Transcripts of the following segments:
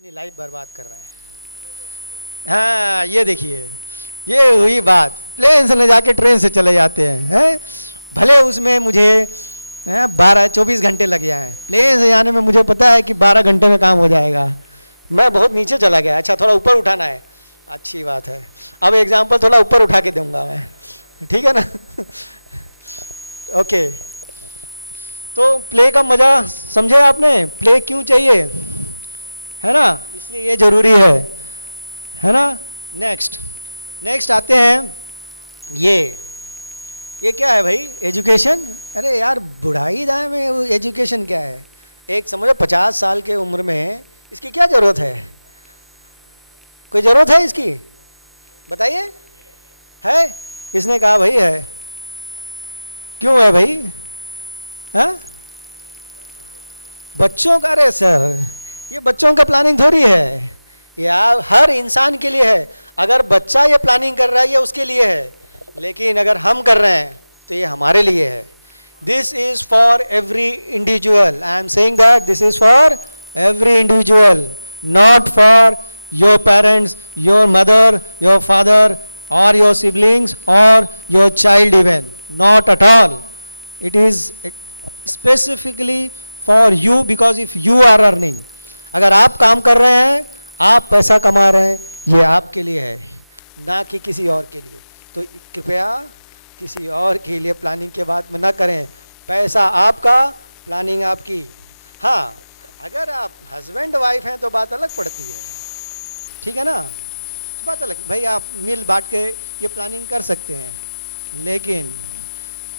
अपनी लाइफ बर्बाद कर रहे हैं। हाँ ये देखिए, ये हुई बात, प्लेन से न जाके ट्रेन से चले जाते हैं, भले उसमें मुझे 12-24 घंटे लग जाए, प्लेन से जाने में मुझे पता है कि 12 घंटे में काम हो जाएगा। मैं बहुत नीचे चला गया, अच्छा थोड़ा ऊपर उठाना है, अच्छी बात है। अब एग्जाम्पल थोड़ा ऊपर उठा के दूंगा मैं, ठीक है ना। ओके, तो प्ले का मजा समझे आपने, प्ले क्यों चाहिए, है ना, इसलिए ये जरूरी है ना। नेक्स्ट आते हैं, ये क्या है भाई, एजुकेशन। अरे यार बुढ़ाई दाए में वो एजुकेशन क्या है, एक समझो 50 साल के उम्र में इसकी क्या जरूरत है, कोई जरूरत है इसकी, बताइए, है, किसने कहा भाई है, क्यों है भाई, हाँ बच्चों का, अरे सर ये बच्चों का प्लानिंग थोड़ी है यार, हर इंसान के लिए है। अगर बच्चा ये प्लानिंग कर रहा है ये उसके लिए है, लेकिन अगर हम कर रहे हैं तो ये हमारे लिए है। This is for every individual, I am saying that this is for every individual, not for your parents, your mother, your father और योर सिबलिंग्स और your child even, not at all. It is specifically for you, because if you are earning, अगर आप काम कर रहे हैं, आप पैसा कमा रहे हैं, ये आपके लिए है, ना कि किसी और के लिए। तो कृपया किसी और के लिए प्लानिंग के बाद में ना करें, पैसा आपका, प्लानिंग आपकी। हाँ अगर आप हस्बैंड वाइफ हैं तो बात अलग पड़ती है, ठीक है ना, बात अलग, भाई आप मिल बांट के ये प्लानिंग कर सकते हैं, लेकिन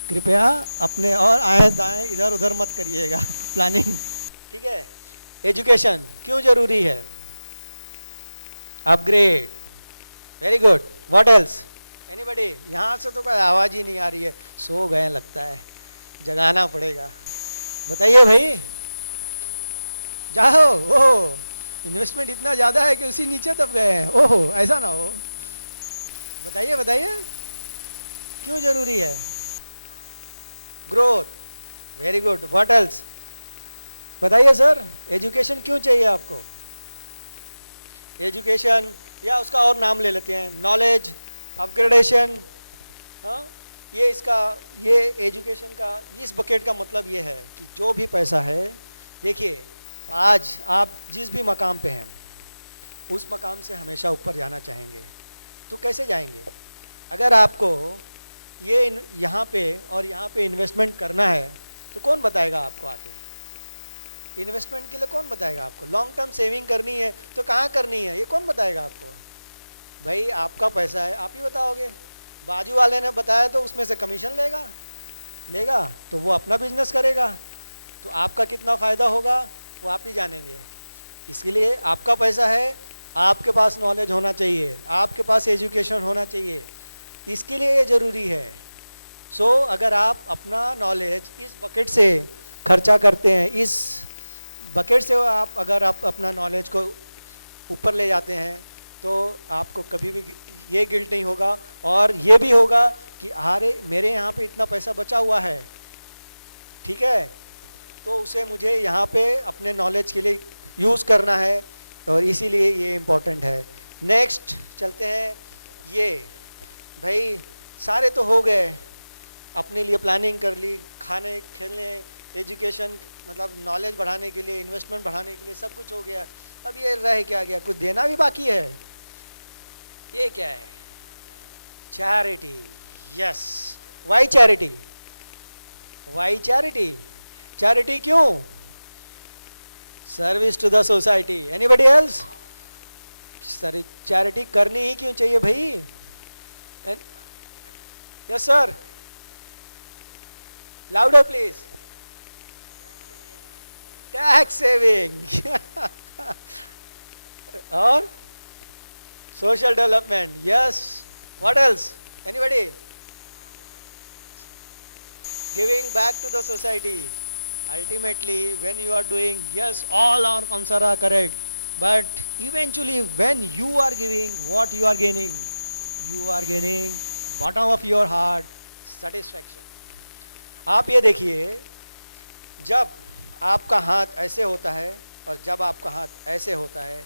कृपया अपने और आए दाएं इधर उधर मत करिएगा प्लानिंग, ठीक है। एजुकेशन क्यों जरूरी है, upgrade, very good, what else, anybody, यहाँ से तो कोई आवाज़ ही नहीं आ रही है, सो गए लगता है, जगाना पड़ेगा, बताइए भाई, जाओ। ओह इन्वेस्टमेंट इतना ज़्यादा है कि उसी नीचे दब गए हैं, ओह ऐसा ना हो, बताइए बताइए क्यों जरूरी है, growth, very good, what else, बताइए सर, एजुकेशन क्यों चाहिए आपको, एजुकेशन या उसका और नाम ले लेते हैं, नॉलेज, अपग्रेडेशन, हाँ ये एजुकेशन का इस बकेट का मतलब ये है कि जो भी पैसा है, देखिए आज आप जिस भी मकाम पे हैं उस मकाम से हमेशा ऊपर जाना चाहेंगे, तो कैसे जाएंगे, अगर आपको ये यहाँ पे और यहाँ पे इन्वेस्टमेंट करना है तो कौन बताएगा आपको, आके इन्वेस्टमेंट के लिए कौन बताएगा आपको, लॉन्ग टर्म सेविंग करनी है तो कहाँ करनी है ये कौन बताएगा आपको, भाई आपका पैसा है आप ही बताओगे, बाजू वाले ने बताया तो उसमें से कमीशन लेगा तो वो अपना बिजनेस करेगा, तो आपका कितना फ़ायदा होगा वो आप ही जानेंगे। इसके लिए आपका पैसा है, आपके पास नॉलेज होना चाहिए, आपके पास एजुकेशन होना चाहिए, इसके लिए ये ज़रूरी है। सो अगर आप अपना नॉलेज इस बकेट से खर्चा करते हैं, इस बकेट से अगर आप अपना नॉलेज को ऊपर ले जाते हैं तो आपको कभी भी ये गिल्ट नहीं होगा, और ये भी होगा कि अरे मेरे यहाँ पे इतना पैसा बचा हुआ है, ठीक है, तो उसे मुझे यहाँ पे अपने नॉलेज के लिए यूज़ करना है, और इसीलिए ये इम्पोर्टेंट है। नेक्स्ट चलते हैं, ये भाई सारे तो हो गए, अपने लिए प्लानिंग कर ली, खाने खेलने, एजुकेशन मतलब नॉलेज बढ़ाने के लिए, इन्वेस्टमेंट बढ़ाने के लिए सब कुछ हो गया, अब ये रह क्या गया, कुछ देना भी बाकी है, ये क्या है, charity, yes, why charity, why charity, charity क्यों, service to the society, anybody else, charity करनी ही क्यों चाहिए भाई, yes sir, louder please, tax saving और social development, yes, what else, anybody, giving back to the society, ultimately when you are doing, yes, all our concerns are correct, but eventually when you are giving, what you are gaining, you are gaining bottom of your heart satisfaction। आप ये देखिए, जब आपका हाथ ऐसे होता है और जब आपका हाथ ऐसे होता है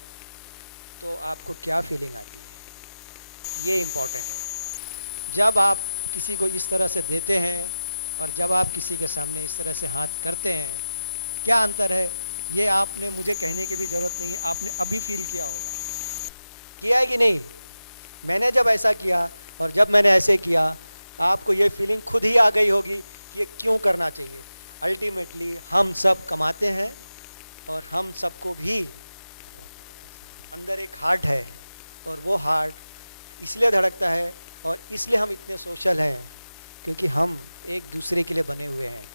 तो आपको क्या फीलिंग आती है, ये इम्पोर्टेंट है। जब आप किसी को इस तरह से देते हैं और जब आप किसी के सामने इस तरह से हाथ करते हैं, क्या अंतर है, ये आपने मुझे कहने की भी ज़रूरत नहीं है, आपने अभी फील किया होगा। किया है कि नहीं? मैंने जब ऐसा किया और जब मैंने ऐसे किया, आपको ये फीलिंग खुद ही आ गई होगी कि ये क्यों करना चाहिए। अल्टीमेटली हम सब कमाते हैं और हम सबको भी अंदर एक हार्ट है, और वो हार्ट इसलिए धड़कता है और इसलिए हम इतने सोशल हैं, क्योंकि हम एक दूसरे के लिए बने हुए हैं।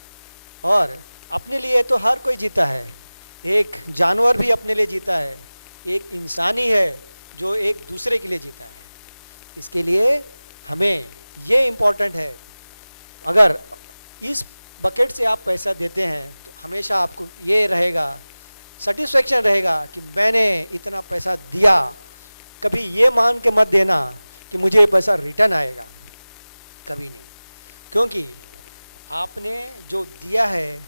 और अपने लिए तो हर कोई जीता है, एक जानवर भी अपने लिए जीता है, एक इंसान ही है जो एक दूसरे के लिए जीता है। इसके लिए हमें ये इम्पोर्टेंट है, अगर इस बकेट से आप पैसा देते हैं तो हमेशा आपको ये रहेगा, सेटिस्फेक्शन रहेगा कि मैंने इतना पैसा दिया। कभी ये मान के मत देना कि मुझे ये पैसा रिटर्न आएगा, कभी नहीं, क्योंकि आपने जो दिया है,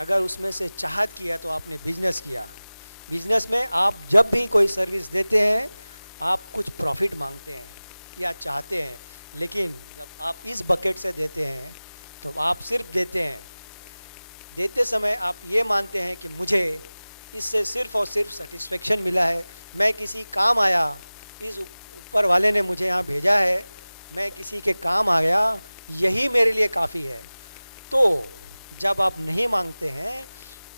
अगर उसमें से चाहत किया तो आपने बिजनेस किया। बिजनेस में आप जब भी कोई सर्विस देते हैं, आप कुछ प्रॉफिट मांगते हैं या चाहते हैं, लेकिन जब आप इस बकेट से देते हैं तो आप सिर्फ देते हैं। देते समय आप ये मानते हैं कि मुझे इससे सिर्फ और सिर्फ सेटिस्फेक्शन मिला है, मैं किसी काम आया, इस ऊपर वाले ने मुझे यहाँ भेजा है, मैं किसी के काम आ गया, यही मेरे लिए काफ़ी है। तो जब आप नहीं मांगते हैं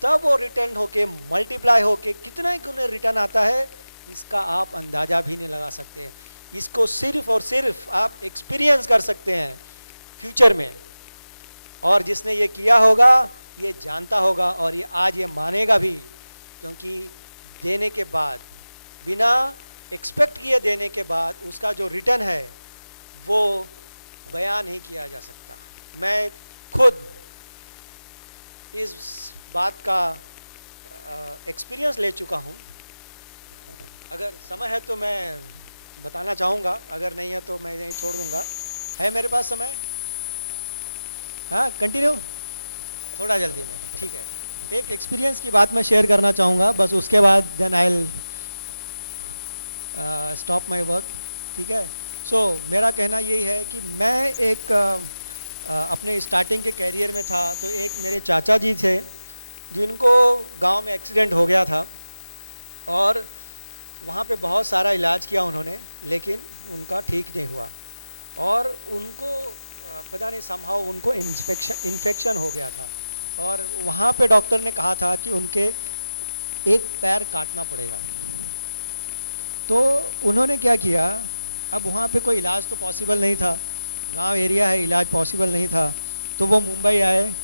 तब वो रिटर्न होके मल्टीप्लाई होके कितना गुना रिटर्न आता है, इसका आप अंदाज़ा भी नहीं लगा सकते। इसको सिर्फ और सिर्फ आप एक्सपीरियंस कर सकते हैं फ्यूचर में, और जिसने ये किया होगा ये जानता होगा और ये आज ये मानेगा भी, क्योंकि देने के बाद, बिना एक्सपेक्ट किए देने के बाद उसका जो रिटर्न है वो बयान नहीं किया जा सकता। मैं खुद इस बात का एक्सपीरियंस ले चुका हूँ। अगर समय है तो मैं बताना चाहूँगा, अगर नहीं है तो मैं यहीं छोड़ दूँगा। है मेरे पास समय? हाँ, कंटिन्यू, थोड़ा जल्दी में, ठीक है। एक एक्सपीरियंस की बात मैं शेयर करना चाहूँगा, बस उसके बाद then I will stop my work, ठीक है। सो मेरा कहना यही है कि मैं एक अपने स्टार्टिंग के कैरियर में था, तो एक मेरे चाचा जी थे जिनको गांव में एक्सीडेंट हो गया था, और वहाँ पे बहुत सारा इलाज किया उन्होंने, लेकिन उनका ठीक नहीं हुआ, और उनको पता नहीं समहाउ उनको इन्फेक्शन हो गया था, और वहाँ पे डॉक्टर ने कहा था कि उनके एक पैर काटना पड़ेगा। तो उन्होंने क्या किया, अब वहाँ पे कोई इलाज तो पॉसिबल नहीं था, गांव एरिया है, इलाज पॉसिबल नहीं था, तो वो मुंबई आए,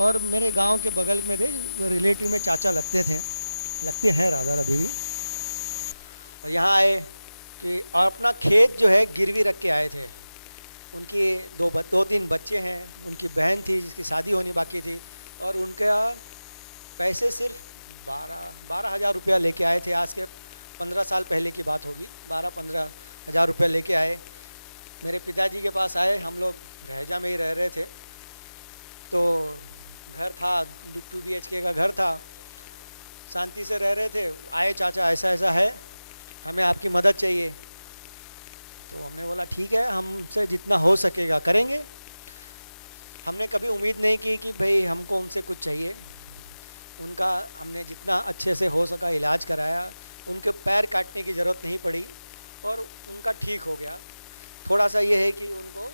और मेरे गांव के बगल में थे, रिलेटिव में चाचा लगते हैं राधा अभी भी, और यहाँ आए कि और अपना खेत जो है गिरवी रख के आए थे। उनकी दो तीन बच्चे हैं, उनकी बहन थी जिसकी शादी होनी बाकी थी, और उनका पैसे सिर्फ 12,000 रुपया लेके आए थे। आज के 15 साल पहले की बात होगी, 12-15 हज़ार रुपया लेके आए। मेरे पिताजी के पास आए, हम लोग रहजा में ही रह रहे थे, तो घर था, 2 BHK का घर था, शांति से रह रहे थे। आए चाचा, ऐसा ऐसा है, हमें आपकी मदद चाहिए। तो हमने बोला ठीक है, हमसे जितना हो सकेगा करेंगे। हमने कभी उम्मीद नहीं की कि भाई हमको उनसे कुछ चाहिए। उनका हमने जितना अच्छे से हो सका इलाज कराया, उनके पैर काटने की ज़रूरत नहीं पड़ी और उनका ठीक हो गया। थोड़ा सा ये है कि उनको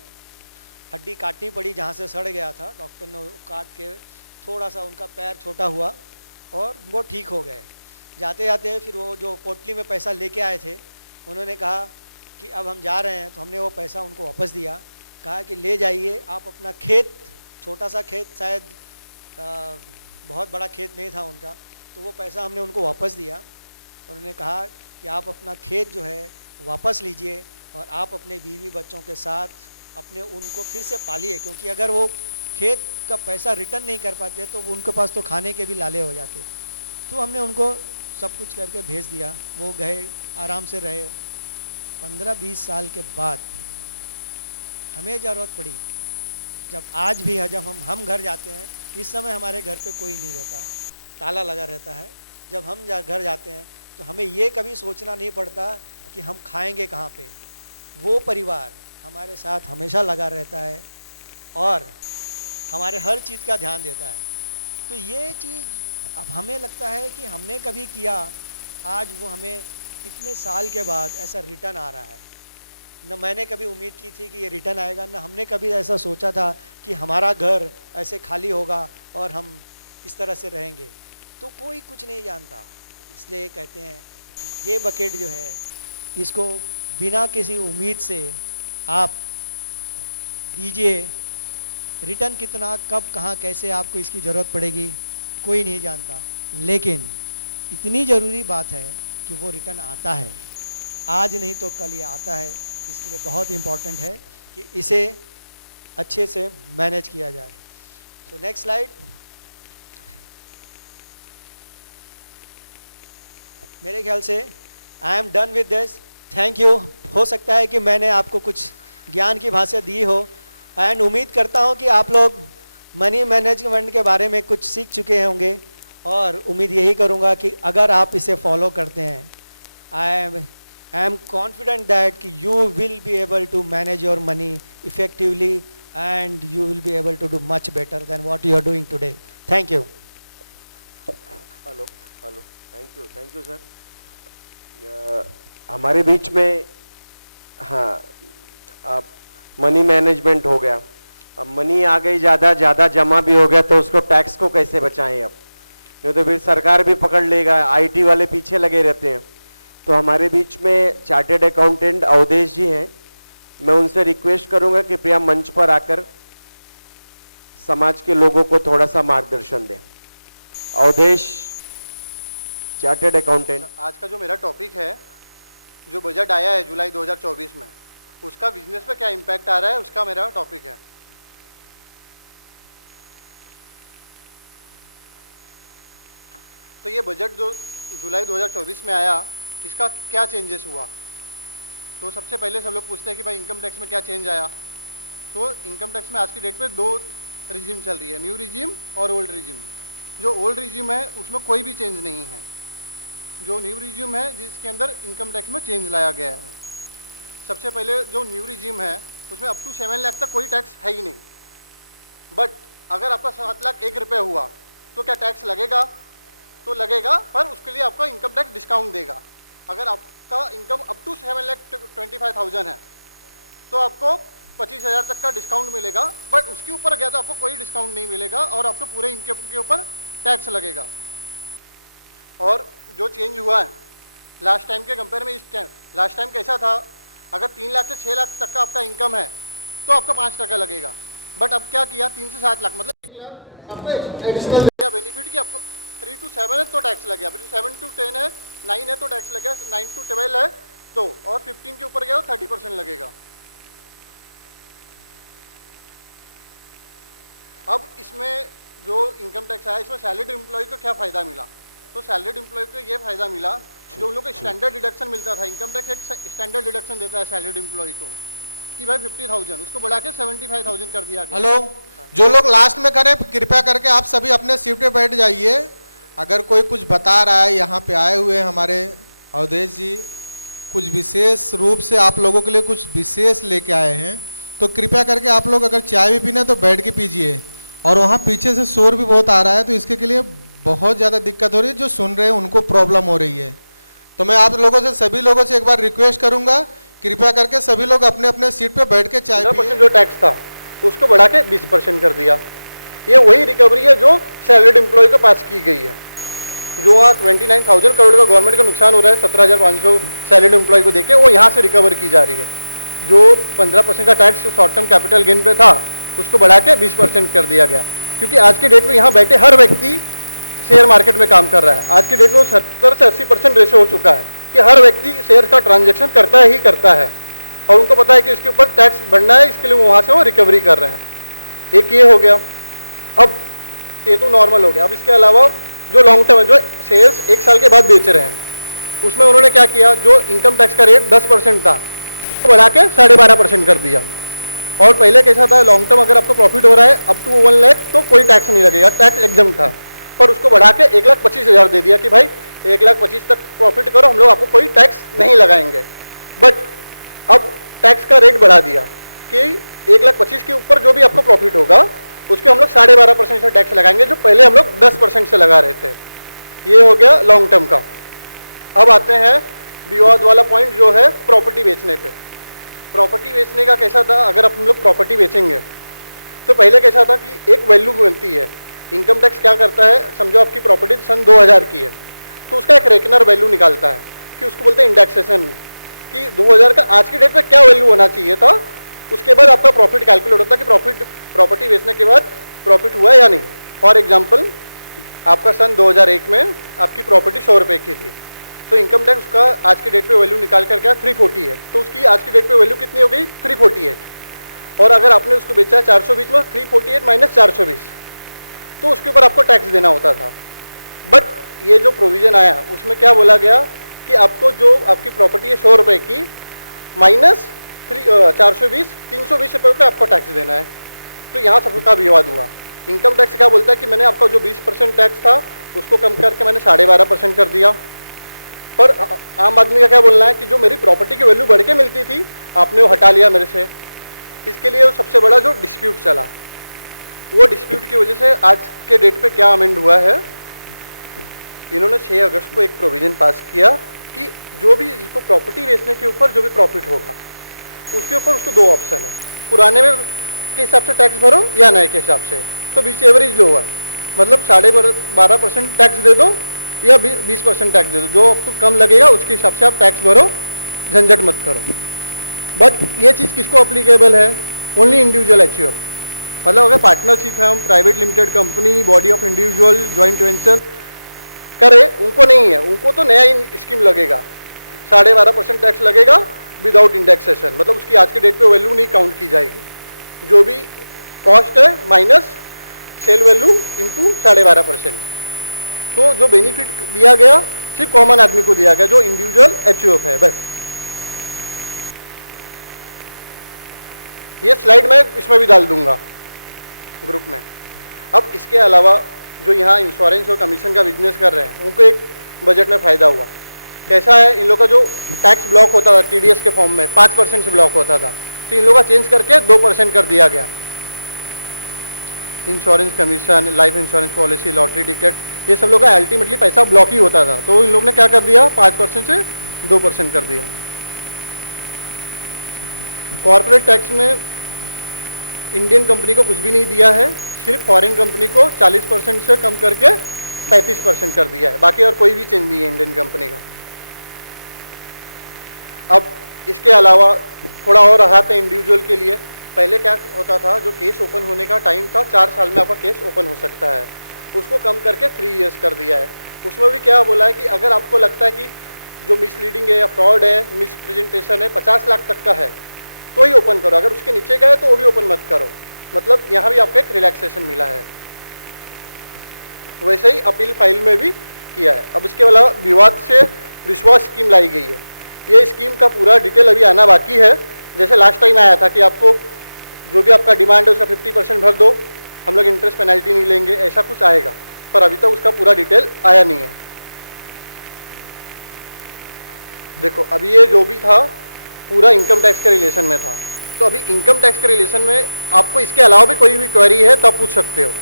हड्डी काटनी पड़ी जहाँ से सड़ गया था, डॉक्टर ने काट के थोड़ा सा उनका पैर छोटा हुआ और वो ठीक हो गए। जाते जाते फिर वो जो पोटली में पैसा लेके आए थे, उन्होंने कहा कि अब हम जा रहे हैं, तो हमने वो पैसा उनको वापस दिया, कहा कि ले जाइए आप अपना खेत, छोटा सा खेत, शायद बहुत बड़ा खेत नहीं था उनका, तो वो पैसा हमने उनको वापस दिया। उन्होंने कहा कि आप अपना खेत जो है वापस लीजिए और आप अपने बीवी बच्चों के साथ अपने उनको फिर से पालिए, क्योंकि अगर वो खेत का पैसा रिटर्न नहीं कर पाते तो उनके पास तो खाने के भी लाले हो जाते। तो हमने उनको सब कुछ करके भेज दिया, वो गए, आराम से रहे। 15-20 साल के बाद हमें ज़रूरत पड़ी, जब आज भी है, जब हम घर जाते हैं, इस समय हमारे घर पे कोई नहीं रहता, ताला लगा रहता है, जब हम घर जाते हैं तो हमें ये कभी सोचना नहीं पड़ता कि हम खाएंगे कहाँ पे। वो परिवार हमारे साथ हमेशा लगा रहता है और हमारे हर चीज़ का ध्यान देता है। तो ये चीज़ अब हमें लगता है कि हमने कभी किया, आज वो हमें इतने साल के बाद ऐसा रिटर्न आ रहा है। न मैंने कभी उम्मीद की थी कि ये रिटर्न आएगा, न हमने कभी ऐसा सोचा था कि हमारा घर ऐसे खाली होगा और हम इस तरह से रहेंगे। तो कोई कुछ नहीं जानता, इसलिए कहते हैं कि ये बकेट जो है इसको बिना किसी उम्मीद से आप दीजिए। रिटर्न कितना, कब, कहाँ, कैसे आपको इसकी ज़रूरत पड़ेगी कोई नहीं जानता, लेकिन इतनी ज़रूरी बात है कि वो रिटर्न आता है, आज नहीं तो कल ये आता है। इसके लिए बहुत इम्पॉर्टेंट है कि इसे अच्छे से मैनेज किया जाए। तो नेक्स्ट स्लाइड। मेरे ख्याल से I am done with this, thank you. हो सकता है कि मैंने आपको कुछ ज्ञान की भाषा दी हो एंड उम्मीद करता हूं कि आप लोग मनी मैनेजमेंट के बारे में कुछ सीख चुके होंगे और उम्मीद यही करूंगा कि अगर आप इसे फॉलो करते हैं, आई एम कॉन्फिडेंट दैट कि you will be able to manage your money effectively and you will be able to do much better than what you are doing today. Thank you. Hello thank you sir. हमारे बीच में हाँ, अब money management हो गया, अब money आ गई, ज़्यादा जमा भी हो गया, तो उसको टैक्स को कैसे बचाएं अब, नहीं तो फिर सरकार भी पकड़ लेगा, आईटी वाले पीछे लगे रहते हैं। तो हमारे बीच में चार्टेड अकाउंटेंट अवधेश जी हैं, मैं उनसे रिक्वेस्ट करूंगा कि प्रिया मंच पर आकर समाज के लोगों को थोड़ा सा मार्गदर्शन दें। Awadhesh, chartered accountant. आज का जो मेरा टॉपिक है, जो बजट आया है जुलाई 2024 में, उसका बिजनेस पे क्या इम्पैक्ट आ रहा है, उसका मेरा टॉपिक है। तो ये बजट जो जुलाई 2024 में आया, इसका क्या चेंजेस हुआ। तो सबसे पहले सब लोग पूछते हैं कि भाई इनकम टैक्स में क्या चेंज आया। तो इनकम टैक्स में आज की डेट पे 2 रिजीम चल रही है, न्यू रिजीम और ओल्ड रिजीम। जो ओल्ड रिजीम है उसमें कोई भी चेंज नहीं है। जो न्यू रिजीम है जिसके अंदर इनकम टैक्स में चेंज लाया गया है। सबसे पहले जो न्यू रिजीम है उसमें अप टू 7 लाख तक कोई टैक्स है ही नहीं। बट अगर आपका 7 लाख 1 रुपये हुआ तो क्या टैक्स लगेगा? तो लगेगा, पर उसके लिए आपको इनकम टैक्स डिस्काउंट देगा। अगर आपका इनकम अप टू 7,25,000 है तो आपको 25,000 तक का डिस्काउंट मिलेगा, बट उसके ऊपर गया तो आपको कोई डिस्काउंट नहीं मिलेगा और आपको पूरे इनकम के ऊपर टैक्स लगेगा। और जो चेंज हुआ है लास्ट टाइम के कंपेयर में, इस टाइम लास्ट टाइम कैसा था, अगर 3 लाख से 6 लाख तक का आपका इनकम है तो आपको 5% लगेगा। बट अब क्या किया, 3 से 7 लाख मतलब 1 लाख आपको एडिशनल दिया बेनिफिट कि आपको 3 to 7 है तो टैक्स लग गया, फिर 7 to 10 है, 9 है तो टैक्स लग गया, 9 to 12 है तो, और 15 के ऊपर गया तो 30% लगेगा। अब इसमें जो इनकम टैक्स आया, इसमें सैलरीड एम्प्लॉय को क्या फ़ायदा मिला। तो सैलरीड एम्प्लॉय को ये फ़ायदा मिला, जो उन लोग को स्टैंडर्ड डिडक्शन मिलता था, इनकम टैक्स एक स्टैंडर्ड डिडक्शन देता है सैलरीड एम्प्लॉय को कि भाई 50,000, उसको बढ़ा के 75,000 कर दिया गया। हेलो, जो लोग लास्ट में करें कृपया करके आप सभी अपने सीट पे बैठ जाइए। अगर कोई कुछ बता रहा है, यहाँ पे आए हुए हमारे अवधेश जी कुछ विशेष रूप से आप लोगों के लिए कुछ विशेष लेके आए हैं, तो कृपया करके आप लोग अगर चाय भी पीना तो बैठ के पीजिए। और वहाँ पीछे से शोर भी बहुत आ रहा है, तो इसके लिए बहुत ज़्यादा दिक्कत हो रही है, जो सुन रहे हैं उनको प्रॉब्लम हो रही है। तो मैं आप लोगों से, सभी लोगों से एक बार रिक्वेस्ट करूंगा, कृपया करके सभी लोग अपने अपने सीट पे बैठ के चाय पिए। जो टैक्स था उसको बढ़ा के 20% कर दिया। ये वही रिकवरी है जो सैलरीड एम्प्लॉय को पास की गई है। जो 29,000 करोड़ का गवर्नमेंट का नुकसान हो रहा है 17,500 सैलरीड एम्प्लॉय को देके, वो यहाँ से रिकवर की जा रही है। जो 15% का tax short term capital gain पे था उसको बढ़ा के 20% कर दिया गया, क्योंकि आज के डेट में यहाँ बैठे हर व्यक्ति शेयर मार्केट में काम कर रहा है। आज के डेट में 70 से 80% रेशो हो चुका है कि हर व्यक्ति शेयर का ट्रांजैक्शन करता ही करता है, और उनको पता है कि इसके ऊपर टैक्स बढ़ना है, इसके लिए वो वहाँ से वो रिकवरी कर रहे हैं। एक ये हो गया। अब ये तो नॉर्मल हो गया। अब इसके अलावा जो लॉन्ग टर्म है, जो शेयर्स 1 साल के बाद बेच रहे हैं, उसमें उन्होंने क्या किया, जो इनकम टैक्स का रेट 10% था तो बढ़ा के 12.5% कर दिया। और पहले कैसा था, लॉन्ग टर्म अगर आपको प्रॉफिट हो रहा है अप टू 1 लाख तो कोई टैक्स नहीं लगेगा, टैक्स एग्जम्प्ट था। पर उसको बढ़ा के 1,25,000 दे दिया कि भाई 1,25,000 तक प्रॉफिट करो, हम लोग आपको कोई टैक्स नहीं लगाएंगे। बट अब टैक्स का रेट बढ़ा दिया कि 1,25,000 के ऊपर जो भी आपको प्रॉफिट होगा उसके हम लोग 12.5% से टैक्स लगाएंगे, जो पहले हम लोग 10% से लगा रहे थे। ये हो गया लॉन्ग टर्म का। अब आते हैं विवाद वाला पॉइंट जो है प्रॉपर्टी बेचने पे। प्रॉपर्टी बेचने का कैसा था, अगर हम लोग प्रॉपर्टी बेचेंगे तो पहले कैसा था कि एक वैल्यू बनती है। इनकम टैक्स क्या करता है, समझो आपकी प्रॉपर्टी सन 2000 की है तो उसका एक रेकनर वैल्यू निकालता है कि उसको बोलते हैं इंडेक्सेशन, कि 2000 का आज की डेट में क्या वैल्यू होना चाहिए था। उसके बाद आपका प्रॉफिट कैलकुलेट होता है कि प्रॉपर्टी बेचने के बाद प्रॉफिट हुआ या नहीं। फॉर एग्जाम्पल आपका सन 2001 में आपकी प्रॉपर्टी 100 रुपये की थी, तो इनकम टैक्स उसका आज के डेट पे वैल्यू निकाल कर गया 348, तो उसकी आज की डेट पे वैल्यू कितनी हो गई 348। और अगर आपने उसको बेचा है 420 में, 348 माइनस 420, तो उसके ऊपर आपको टैक्स देना होता था। बट ये जो प्रोविजन आया उसमें क्या बोला गया कि आपको जो आपकी प्रॉपर्टी है 100 रुपये की माइनस 420, 320 रुपये पे आपको टैक्स देना है। तो यहाँ सबका विवाद हुआ। इनकम टैक्स क्या बोलता है कि मैंने आपका जो 20% टैक्स था उसको कम करके मैंने 12.5% कर दिया। पर आम आदमी का क्या बोलना है कि जो मेरी प्रॉपर्टी की वैल्यू बढ़ के मिलती थी आपने वो हटा लिया मेरे से। इसके लिए सबसे बड़ा जो डिस्प्यूट चला, वो डिस्प्यूट की वजह से आज के डेट पे क्या अमेंड हुआ है, इन्होंने 6 अगस्त को एक प्रोविज़न पास किया कि जो भी जिसको प्रॉपर्टी बेचने के ऊपर जो भी प्रॉफिट होगा उसके ऊपर उसको 2 ऑप्शन है, पुराने में के हिसाब से टैक्स भरो या नए के हिसाब से। तो बीच एवरेज लोअर, मतलब 12.5% टैक्स दे दो या 20% टैक्स दे दो, जो आपको कम लगेगा उसके हिसाब से आप टैक्स भरो, झंझट मत करो। बट ये चीज़ किसको अप्लीकेबल है, ओनली इंडिविजुअल एचयूएफ। मतलब अगर पार्टनरशिप है, हम private limited company, body of individual, joint venture करे, उनको नहीं है, उनको तो नया ही स्कीम लगेगा, 12.5% टैक्स लगेगा विदाउट इंडेक्सेशन। मतलब उसकी आज के डेट पे वैल्यू नहीं काउंट की जाएगी, जो भी कॉस्ट है माइनस सेल वैल्यू इंटू 12.5%। तो जो बेनिफिट दिया गया सिर्फ कॉमन आदमी को दिया गया जो इंडिविजुअल एचयूएफ है, बस। ये स्लाइड मैं इसमें भी डाल दूंगा ग्रुप में। अब इसके अलावा जो यहाँ इंश्योरेंस और कमीशन का बिजनेस कर रहे हैं उनको एक बजट में फ़ायदा हुआ। कैसा है, इन लोग का जो टैक्स ब्लॉक होता था टीडीएस के फॉर्म में 5% से ब्लॉक होता था, तो इन लोग का चेंज करके 2% कर दिया गया। Insurance commission, life insurance policy, lottery ticket, ये सब लोग का अल्टीमेटली पैसा ब्लॉक ही होता था, तो इन लोग ने क्या कर दिया 5% से 2% कर दिया। कॉर्पोरेट टैक्स में इंडियन कंपनी को कुछ भी नहीं दिया है, सिर्फ फॉरेन कंपनी को 40% से कम करके 35% कर दिया है, बाकी और कोई भी चेंज नहीं है इंडियन कंपनी का। अब इसके अलावा थोड़ा और राहत है इंडिविजुअल के लिए। पहले क्या होता था, जो केस ओपन होने का टाइम था 4 साल में आपका केस ओपन हो सकता है, उसको कम करके 3 इयर्स कर दिया है। उसमें भी क्या बोला है कि अगर आपको लगता है कि जो मिसलीडिंग है या फ्रॉड है, मिस प्रेजेंटेशन है 50 लाख तक का है तो ही ओपन करो, अगर उसके नीचे का है तो वो भी ओपन मत करो। मतलब यहाँ भी आपको एक रिलैक्सेशन मिला है। वैसे ही अपील फाइल में भी किया है। अब इसके अलावा विवाद से विश्वास स्कीम लाई गई है। ये स्कीम का पूरा डिटेल अभी आना बाकी है। जैसे लास्ट टाइम आया था कि आपको जो भी आपका डिमांड है उसका 50% भर दो, हम लोग इंटरेस्ट पेनल्टी नहीं लेंगे, ऐसा कुछ आएगा, पर अभी तक उसका पूरा डिटेल आया नहीं है। देखो अभी ये जो भी था पूरा इनकम टैक्स के रिलेशन में था, तो अभी इनकम टैक्स के रिलेशन में आपको इसके अलावा भी कोई भी क्वेरी है तो आप पूछ सकते हो।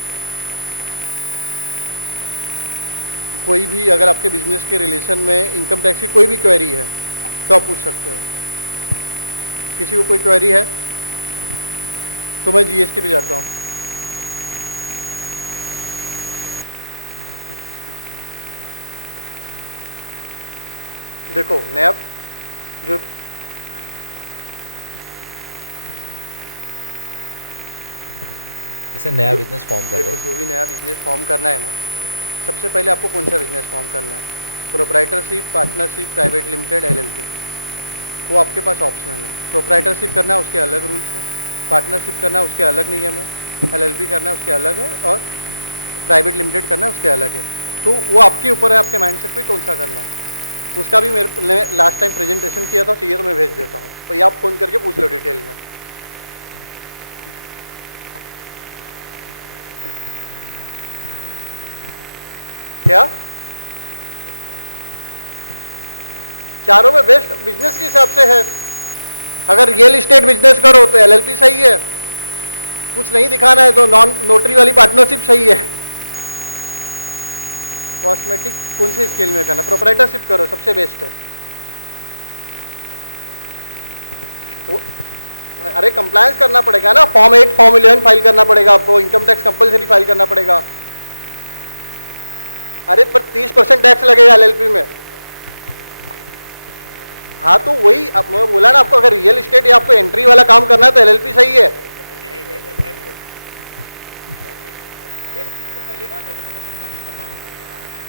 कोई भी अगर आपके बिजनेस के रिलेशन में इनकम टैक्स की कोई भी क्वेरी है तो आप पूछ सकते हो। किसी को कोई क्वेरी है तो मैं जीएसटी पे जाता हूँ। देखो नया जो जैसे नया बिजनेस फॉर्म कर रहे देखो हैं, जो भी नया बिजनेस फॉर्म करना है ना, सबसे पहले आपको कौन सा बिजनेस फॉर्म करना है, proprietorship, partnership, private limited, LLP, वो आपके पास ऑप्शनल है। प्रोप्राइटरशिप करना है उसके अलग रूल्स है, पार्टनरशिप करना है उसके अलग नियम है, एलएलपी करना है उसके अलग है, और प्राइवेट लिमिटेड करना है उसके अलग है। तो वो आपके ऊपर है, आपके माइंडसेट पे कौन सा करना है। उसका भी मैंने लास्ट टाइम प्रेजेंटेशन किया था, चाहिए तो मैं भेज देता हूँ, तो ये आप फ़ोन करके पूछ लो डिटेल में। क्या चारों में बेस्ट बिजनेस के हिसाब से है। अगर रियल इस्टेट बिजनेस करो तो एलएलपी सही है, कुछ नहीं दिखाना है तो नॉन नोटरी वाली पार्टनरशिप सही है। कॉस्मेटिक कौन से स्केल में करना, प्रोप्राइटरशिप करो, सबसे बेस्ट है। अरे कंप्लायंस करना पड़ेगा ना, फॉर्म 8 फॉर्म 11 फाइल करना पड़ेगा आपको, इनकम टैक्स कंपलसरी फाइल करना पड़ेगा। अरे पर 30% टैक्स लगेगा एलएलपी में। हाँ तो वही मैं बोला ना आपको, अगर रियल एस्टेट या आपको एंट्री वाला काम करना है तो एलएलपी सही है।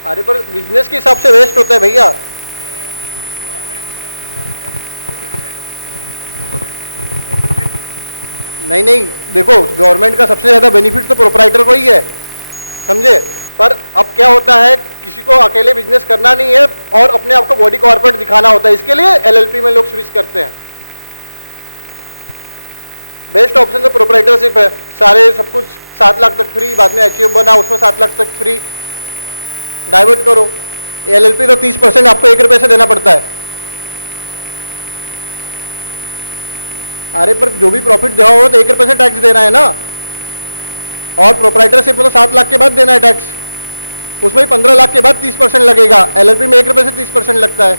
अरे पर बिजनेस के हिसाब से वेस्ट होता है भैया। नहीं नहीं देखो, गवर्नमेंट का सबसे ज्यादा बेनिफिट तो प्रोप्राइटर को ही है, समझे। पर अब क्या होता है, किसी को अकेले बिजनेस करना नहीं है और अपने आप को बॉडी कॉर्पोरेट दिखाना होता है, इसके लिए एलएलपी में लोग स्विच करते हैं। बेस्ट ऑप्शन तो प्रोप्राइटरशिप है, सारे सब कुछ 7 लाख तक फ्री, बाद में एचयूएफ बना उसमें 7 लाख तक फ्री, डाइवर्ट करो। एलएलपी तो 30% आपको 1 रुपए से देना पड़ता है। अरे पर जो भी प्रॉफिट दिया हो तो 1 रुपए से टैक्स देना है ना, और प्रोप्राइटरशिप में तो 7 लाख के बाद देना है टैक्स, उसमें 15 लाख के बाद 30% लगेगा। एलएलपी में 1 रुपए से 30% लगता है।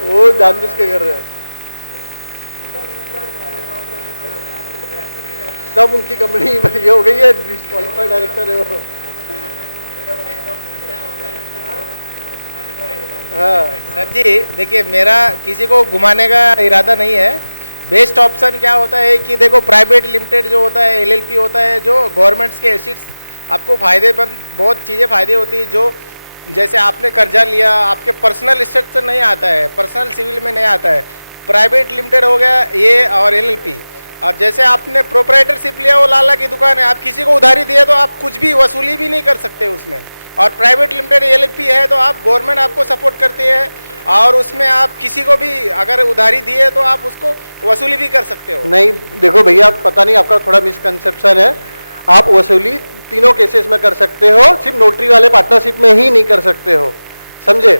वो जानबूझ के कर रहे हैं, सब उनकी कंपनी ये हो गई है, डिस्क्वालीफाइड डायरेक्टर है वो। हाँ सर जी देखिए, मेरा किसी को घुमाने का इरादा नहीं है। बेस्ट ऑप्शन क्या होता है कि देखो, प्राइवेट लिमिटेड जो होता है, एलएलपी होता है, जो गवर्नमेंट्स के एसिड्स आपको फायदेमंद, बहुत चीज़ें फायदे होती है। जो जैसे आपने कर्जा लिया, आपके पर्सनल एसेट से नहीं आता है, पर्सनल सिविल में नहीं आता है। प्राइवेट लिमिटेड हो गया ये और एलएलपी। और जैसे आपने प्रोप्राइटरशिप लिया, वो लाला की दुकान है, आप किसी को उधारी दिए तो आप कुछ भी वसूली भी नहीं कर सकते उसमें। और प्राइवेट लिमिटेड एलएलपी है तो आप, गवर्नमेंट आपको सपोर्ट करती है और उसमें आप किसी को भी अगर उधारी दिए तो आप उसको वसूली भी कर सकते हो। नहीं देखो भैया, पता नहीं आपका थोड़ा मिसकंसेप्शन है। आप वसूली तीनों केसेस में कर सकते हो, सिर्फ नोटरी वाले पार्टनरशिप में ही नहीं कर सकते हो, समझे।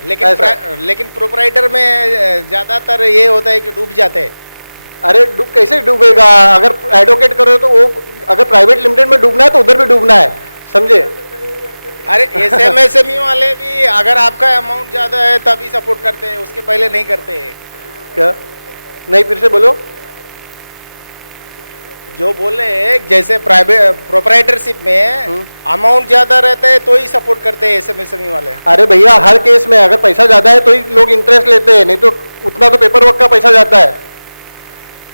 लेकिन प्रोप्राइटर में ज्यादातर ये होता है कि डूब जाते हैं। अरे डूब कैसे डूबेगा, अगर एडवोकेट करो तो वो, अगर प्राइवेट लिमिटेड में डूबना है तो उधर भी डूबना है, समझे। अरे एसएमएसएमई वाले भी अगर आपका अमाउंट ज्यादा है तभी सपोर्ट करते हैं, उसके पहले नहीं करते हैं। क्या नहीं, फिर से बोलो। जो बोले जैसे प्राइवेट प्रोप्राइटरशिप में अमाउंट ज्यादा रहता है तो ही सपोर्ट करते हैं एसएमएसएमई वाले। अरे भैया, हर केस में अगर पैसा ज्यादा है तो ही लोग इंटरेस्ट लेते हैं, नहीं तो उतना तो पेपर वर्क का पैसा जाता है।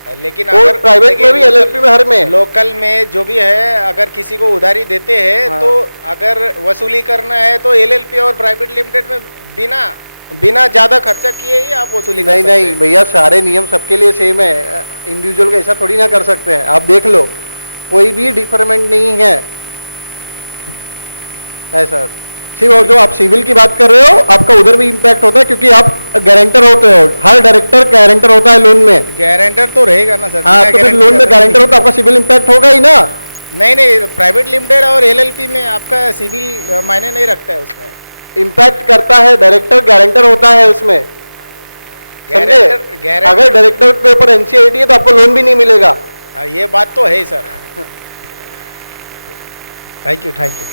लेकिन तो अगर प्राइवेट में भी, एलएलपी में, हर में, लोकल में जो भी है, अगर किसी को उधारी देते हैं हाँ। तो अगर वसूली करना है तो एलएलपी और प्राइवेट लिमिटेड में बिना ज्यादा खर्चा किए ही आप वसूली कर सकते हैं। नहीं भैया, सारे नियम सबके लिए सेम है, इंडिविजुअल का ऐसा थोड़ी ना कर सकते हैं। आप देख लो, कोई भी डिफरेंट नहीं है ऐसा। सिर्फ और जो आप सिविल की बात कर रहे हो, आपका उधर भी इम्पैक्ट होता है क्योंकि आप गारंटर होते हो, हर डायरेक्टर गारंटर होता है लोन में। गारंटर तो रहेगा ना सर। हाँ, तो फिर लोन में गारंटर हो तो आपका सिविल इम्पैक्ट होगा ही ना। नहीं, प्राइवेट लिमिटेड और एलएलपी में आपका सिविल मायने नहीं रखता है, उसमें इम्पैक्ट करता है। डायरेक्टर गारंटर होता है उसमें, समझे। अगर डायरेक्टर के ऊपर एनसीआईटी है तो आपको लोन भी नहीं मिलेगा। ये बात तो है सर। Thank you.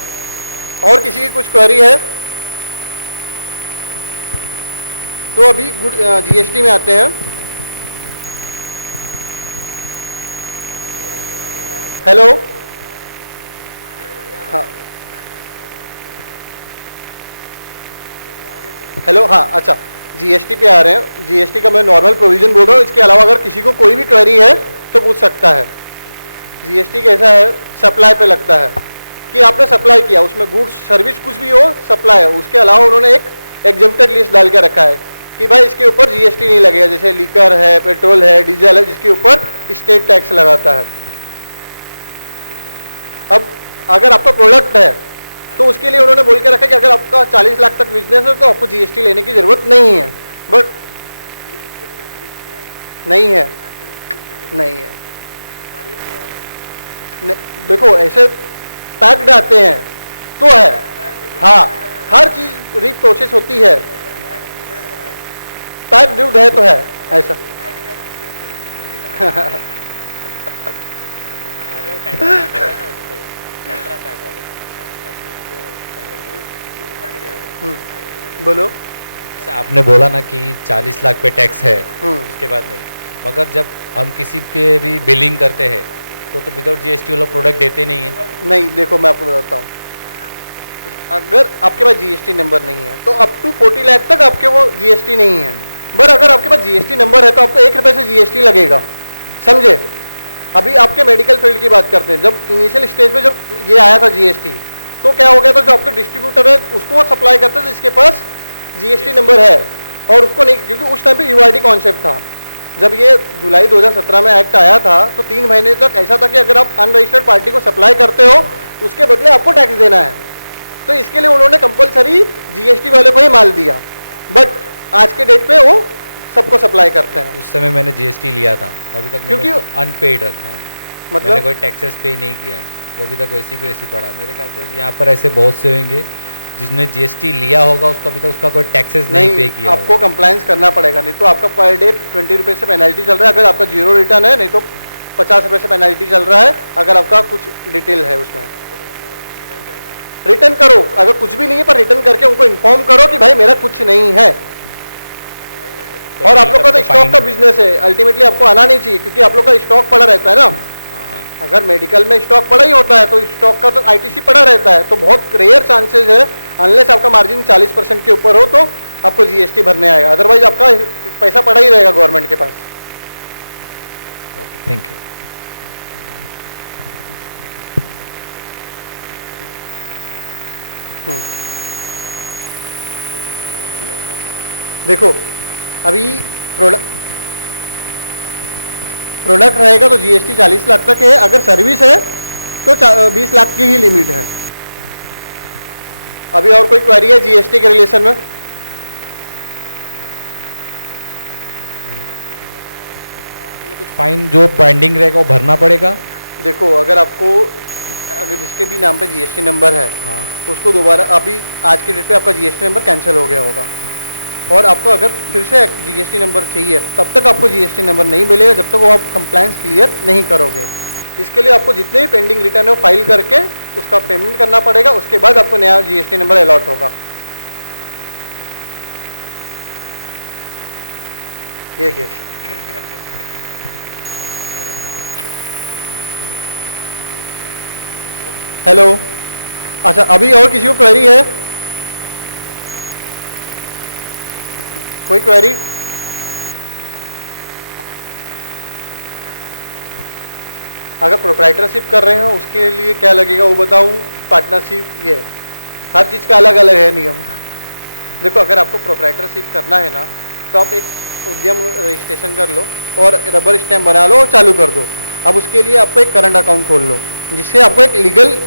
और किसी की कुछ क्वेरी है तो अभी गुड जीएसटी में आते हैं। हेलो, हाँ हेलो, हाँ अच्छा, जीएसटी पे आ रहे हैं। जीएसटी का मैं नॉर्मल प्रोविजन बोल रहा हूँ, इसके अलावा अगर किसी को कोई भी क्वेरी है तो पूछ सकता है। जीएसटी कैसा है, सप्लाई पे लगता है कि आपने सप्लाई किया, उसमें गुड्स सर्विस कुछ भी हो, सप्लाई है। उसके अलावा उन्होंने एक एग्जेम्प्टेड लिस्ट डाल के रखा है कि भाई इसके ऊपर जीएसटी नहीं लगेगा, जैसे लीकर है, पेट्रोल है, डीजल है, जिसके ऊपर स्टेट टैक्स लगाता है। अब अगर आपका प्रोडक्ट है तो उसके लिए उन्होंने बोल के रखा कि अगर आपका 40 लाख तक बिजनेस है तो आपको जीएसटी लेने की जरूरत नहीं है। बट नहीं है, नहीं है, नहीं, देखो ऐसे पैक्ड आते हैं तो है, हाँ, हर चीज रीप्रोसेस होती है, पैक्ड दूध है तो है ऐसा। अरे वो टेट्रा पैक है ना, उस पे टेट्रा पैक वाले पे होता है जीएसटी वो पैकेट वाले। बोलो। जैसे आपने बोला ना कि 40 लाख पे टैक्स है, हम्म। उसके बाद नहीं, मगर जब हम किसी के भी बिलिंग करते हैं तो विदाउट जीएसटी वो लोग प्रोडक्ट देते नहीं है। नहीं, देखो मैं आपको बताता हूँ, अगर आपके पास जीएसटी नंबर नहीं है तो अप टू 40 लाख तक आपके वो जीएसटी नहीं है, पर अगर आपके पास जीएसटी नंबर है तो आपको 1 रुपए से जीएसटी लगेगा, समझे। अभी आपके मेडिकल फील्ड की बात करते हैं, जब इनिशियल स्टेज पे जब ये आया था जीएसटी, तो क्या हो गया था, जो आपके डिस्ट्रीब्यूटर है उसको वो सप्लाई करते थे जिसके पास जीएसटी नंबर है, और उसको नहीं, क्योंकि उस टाइम पे यूआईडी कॉन्सेप्ट था। जब ये जुलाई 2017 में एक्ट आया था तो 3 महीने तक ऐसा था कि अगर आप अनरजिस्टर्ड पार्टी को सप्लाई करते हो उसके बदले आपको टैक्स देना है, तो इसके लिए उन्होंने कंपलसरी जीएसटी वाले को ही माल दिया, बट आज के डेट पे वो सबको सप्लाई करते हैं। उस समय मैंने जीएसटी लिया था तो अभी तक मैंने उसको अनपेड रखा हूँ, मैंने मतलब कोई टैक्सेस पे नहीं किया है, वो अभी तक वैसी की वैसी पड़ा। मेरे ख्याल से भी यहाँ पर ऐसे बहुत से होंगे जिसने जीएसटी लिया होगा, उसको अभी तक उसका कोई टैक्सेस नहीं पे किया आपको होगा। कंप्लायंस करना पड़ेगा, नहीं तो आपका पर डे 20 रुपए से पेनल्टी चल रहा है अगर आपका जीरो रिटर्न है, नहीं तो 50 रुपए से पेनल्टी चल रहा है अगर आपका कुछ डिटेल है उसमें। रिटर्न करो, अगर कुछ भी नहीं है पर रिटर्न करके उनको इन्फॉर्म करो कि भाई मेरा कुछ नहीं है। तो और आप लोग का तो income स्टॉक का बिजनेस है, अल्टीमेटली आपको आना नहीं चाहिए क्योंकि आप लोग का स्टॉक पड़ा रहता है ना। हाँ हाँ, अगर मेडिकल में स्टॉक पड़ा ही होता है तो स्टॉक का तो आईटीसी पड़ा रहता है, तो बहुत रेयर चांसेस है, अनलेस आपका मार्जिन 40% के ऊपर हो तो आपको जीएसटी भरने आएगा, अदरवाइज आपका पैसा पड़ा ही रहेगा गवर्नमेंट के पास। Okay, thank you. देखो अभी प्रोडक्ट रहेगा तो जीएसटी 40 लाख तक है, अगर सर्विस है तो 20 लाख की ही लिमिट है। अभी और कोई क्वेरी है जीएसटी के रिलेशन में? उसके लिए कुछ फाइन जो पेंडिंग रहेगा वो भरना पड़ेगा। देखो अगर जिसके भी नाम पे जीएसटी नंबर है, हाँ, उसको दोबारा, अभी आज के डेट पे आपका जीएसटी नंबर कैंसिल हो गया होगा, और आपको अगर फिर से जीएसटी नंबर चाहिए तब तक आपको जीएसटी नंबर नहीं मिलेगा जब तक वो आप कंप्लायंस क्लियर नहीं करोगे। इसके लिए आपको जितने भी पेंडिंग रिटर्न है फाइल करके उसका पेमेंट करना पड़ेगा, उसके बाद आपको नया जीएसटी नंबर अलॉट होगा। ये केस हेलो, अच्छा अभी और किसी को क्वेरी है? कोई क्वेरी? अगर प्रोप्राइटरशिप कर रहे हो उसके लिए क्या लगेगा वो बताऊं, पार्टनरशिप, ये हर चीज का अलग अलग है नियम। देखो अगर आपको प्रोप्राइटरशिप करना है ना तो आप एक उद्यम रजिस्ट्रेशन कर लो और रबर स्टैम्प बना लो और चालू कर दो। अब उसके लिए आपको एक करंट अकाउंट खोल लो जिससे आपको एक लीगल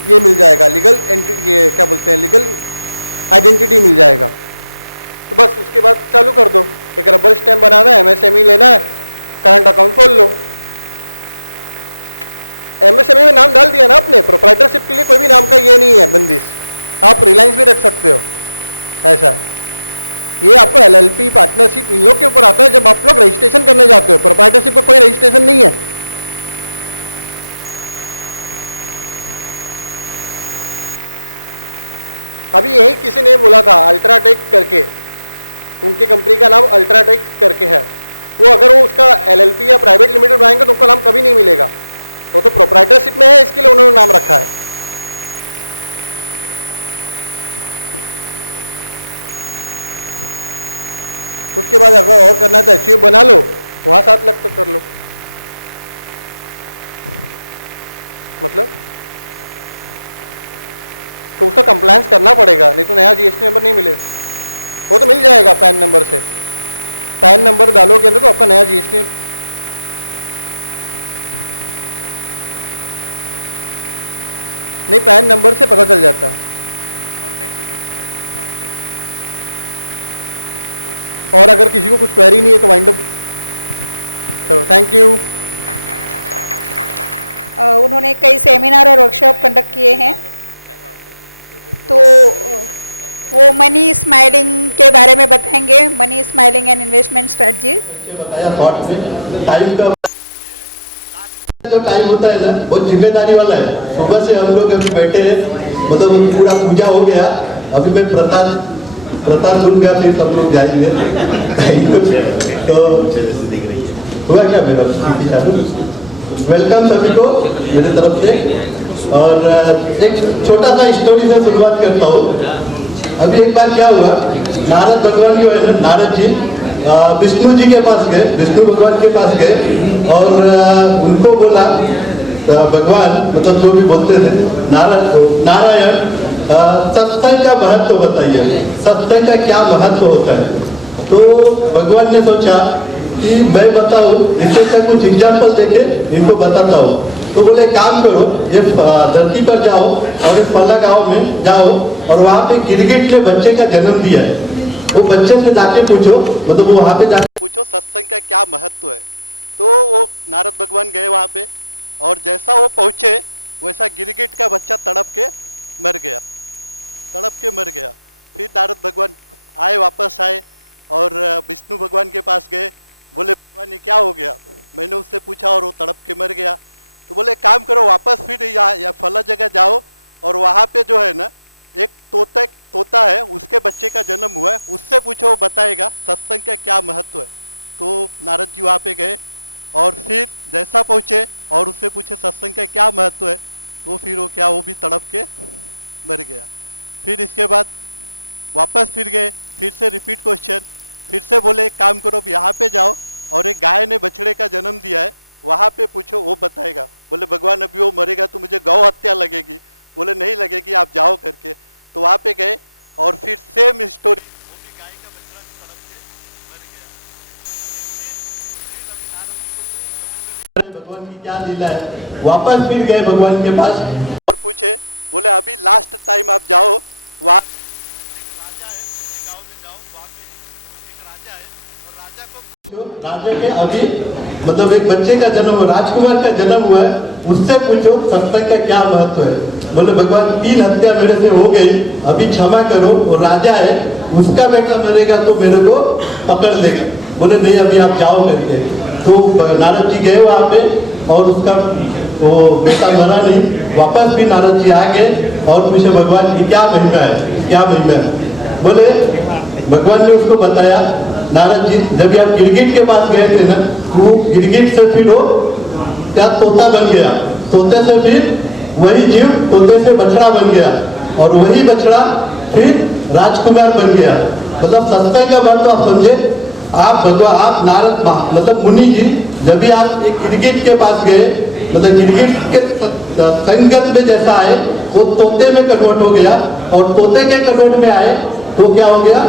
ये मिल जाएगा, लीगल एंटिटी, ये क्या बोलते हैं, लीगल आइडेंटिटी मिल जाएगा। तो बस उसके बाद चालू कर दो। एक रबर स्टैम्प बनाना है, एमएसएमई लेना है, करंट अकाउंट खोल लो। एमएसएमई में नाम डाल दिया ना आपने, प्रोप्राइटरशिप के लिए कोई भी नाम का ये नहीं है बंदिश, आप रिलायंस भी रख सकते हो, ऐसा है। ये आपको एलएलपी, पार्टनरशिप इन लोग के ऊपर आता है जब आप लोग रजिस्ट्रेशन करने जाते हो। प्रोप्राइटरशिप का कोई रजिस्ट्रेशन नहीं है। अभी यही किसी ने बोला था अल्ट्राटेक करके, उनके कंपनी का नाम अल्ट्राटेक करके है, वो अगर वो उसका एलएलपी या प्राइवेट लिमिटेड बनाएंगे तो उनका नाम कभी नहीं मिलेगा, वो तो प्रोप्राइटरशिप में है, इसके लिए उन्होंने नाम रखा है। उसके बाद अगर और करना है तो एचयूएफ बना लो, वहां 7 लाख तक कर लो। मतलब तो उसका कंप्लायंस करना पड़ेगा, नहीं तो नया जीएसटी नंबर नहीं मिलेगा। वो तो मिल जाएगा पैन नंबर से, पैन नंबर डालोगे ना तो आपका नया जीएसटी, नहीं पैन नंबर से पता चल जाता है। और अगर किसी को कुछ क्वेरी नहीं है तो वाइंड अप चलो थैंक यू। उन्होंने कई सेमिनार और वर्कशॉप कंडक्ट किए हैं, तो वो मनी स्माइलिंग के बारे में बताएंगे, money smiling and investment strategy. बताया थॉट में टाइम का जो टाइम होता है ना बहुत जिम्मेदारी वाला है। सुबह से हम लोग अभी बैठे हैं, मतलब पूरा पूजा हो गया, अभी मैं प्रसाद दूंगा, फिर सब लोग जाएंगे। तो हुआ क्या मेरा चालू। वेलकम सभी को मेरे तरफ से, और एक छोटा सा स्टोरी से शुरुआत करता हूँ। अभी एक बार क्या हुआ, नारद भगवान जो है ना, नारद जी विष्णु जी के पास गए, विष्णु भगवान के पास गए और उनको बोला, भगवान मतलब जो भी बोलते थे, नारायण सत्संग का महत्व बताइए, सत्संग का क्या महत्व होता है। तो भगवान ने सोचा कि मैं बताऊं, इससे कुछ एग्जाम्पल देके इनको बताता हूँ। तो बोले काम करो, ये धरती पर जाओ और इस फला गांव में जाओ और वहाँ पे गिरगिट के बच्चे का जन्म दिया है, वो बच्चे से जाके पूछो, मतलब वो वहाँ पे जाके पूछो सत्संग का क्या महत्व है। तो वो नारद भगवान गए वहाँ पे, और जैसा वो पहुँचे वैसा गिरगिट का बच्चा तड़प के मर गया, तड़प के मर गया। फिर नारद भगवान आए, वापस आए और विष्णु भगवान के पास गए, बोले भगवान ये क्या हो गया। मैंने उससे पूछा और वो तड़प के मर गया। तो बोले काम करो, वापस फिर या फला जगह जाओ और वहाँ पे जो है ना एक तोता है, उसके बच्चे का जन्म हुआ है, उससे पूछो, वो बताएगा सत्संग का क्या महत्व है। तो नारद जी वहाँ पे गए और फिर जैसा पहुँचे और उससे पूछे सत्संग का क्या महत्व है, तो फिर वो भी तड़प के मर गया। फिर इसके बाद वापस फिर गए, फिर से रिपीट क्वेश्चन, फिर से बोले एक काम करो, यहाँ पे जाओ और एक गाय ने बछड़े का जन्म दिया है, वहाँ पे पूछो, वो बताएगा। बोले भगवान अभी वो मरेगा तो मुझे गौ हत्या लगेगी। बोले नहीं लगेगी, आप जाओ करके। तो वहाँ पे गए और फिर सेम स्टोरी, वो भी गाय का बछड़ा तड़प के मर गया। भगवान की क्या लीला है। वापस फिर गए भगवान के पास और पूछे, बोले अभी लास्ट टाइम आप जाओ, वहाँ राजा है, गाँव में जाओ, वहाँ पे एक राजा है और राजा को राजा के अभी मतलब एक बच्चे का जन्म, राजकुमार का जन्म हुआ है, उससे पूछो सत्संग का क्या महत्व है। बोले भगवान 3 हत्या मेरे से हो गई, अभी क्षमा करो, वो राजा है, उसका बेटा मरेगा तो मेरे को पकड़ लेगा। बोले नहीं अभी आप जाओ करके। तो नारद जी गए वहाँ पे और उसका वो बेटा मरा नहीं। वापस भी नारद जी आ गए और पूछे भगवान की क्या महिमा है, क्या महिमा है। बोले भगवान ने उसको बताया, नारद जी जब आप गिरगिट के पास गए थे ना, वो गिरगिट से फिर वो क्या तोता बन गया, तोते से फिर वही जीव तोते से बछड़ा बन गया और वही बछड़ा फिर राजकुमार बन गया। मतलब सत्संग का बात तो आप समझे। आप भगवान, आप नारद मतलब मुनि जी, जब भी आप एक गिरगिट के पास गए, मतलब गिरगिट के संगत में जैसा आए वो तोते में कन्वर्ट हो गया, और तोते के कन्वर्ट में आए तो क्या हो गया,